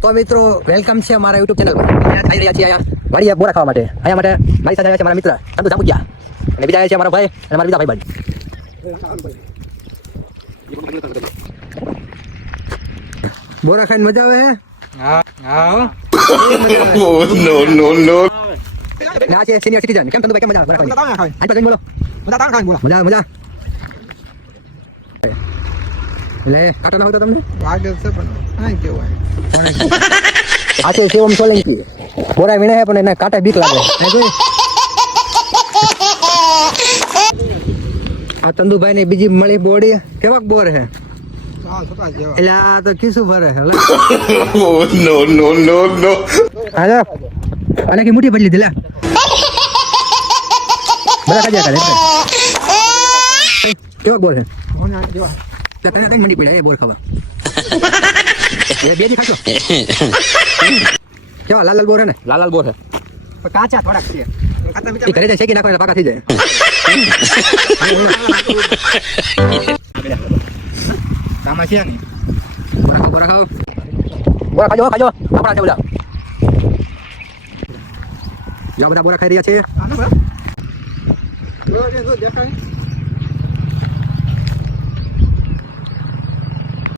તો મિત્રો વેલકમ છે અમારા યુટ્યુબ ચેનલ પર. આવી રહ્યા છીએ અહીંયા વાડીએ બોરા ખાવા માટે. અહીંયા માટે મારી સાથે આવ્યા છે મારા મિત્ર ચંદુ જાપુતિયા અને બીજા આવ્યા છે મારા ભાઈ અને મારા બીજા ભાઈ. બોરા ખાઈને મજા આવે હે? હા નો. ના છે સિનિયર સિટીઝન. કેમ ચંદુભાઈ કેમ મજા આવે બોરા ખાવાની? આજ પછી બોલો. મજા. એટલે કાંટો ના હોતો તમને? આ છે શિવમ સોલંકી. બોરા વીણે છે પણ એના કાંટા બીક લાગે. આ ચંદુભાઈ ની બીજી મળી બોડી કેવાક બોર છે? એટલે આ તો કીસું ભરે છે. નો. હાલો અને કે મોટી બદલી દિલા બધા કાજ્યા કરે કેવાક બોર છે? તને મંડી પડે એ બોર ખાવા. એ બેજી ખાશો કેવા લાલ બોર હે ને? લાલ બોર છે કાચા થોડાક છે. એ ઘરે જાય શેકી નાખો એટલે પાકા થઈ જાય. કામા છે ને બોરા ખાઓ ખાજો આપણા છે બધા. જો બધા બોરા ખાઈ રહ્યા છે.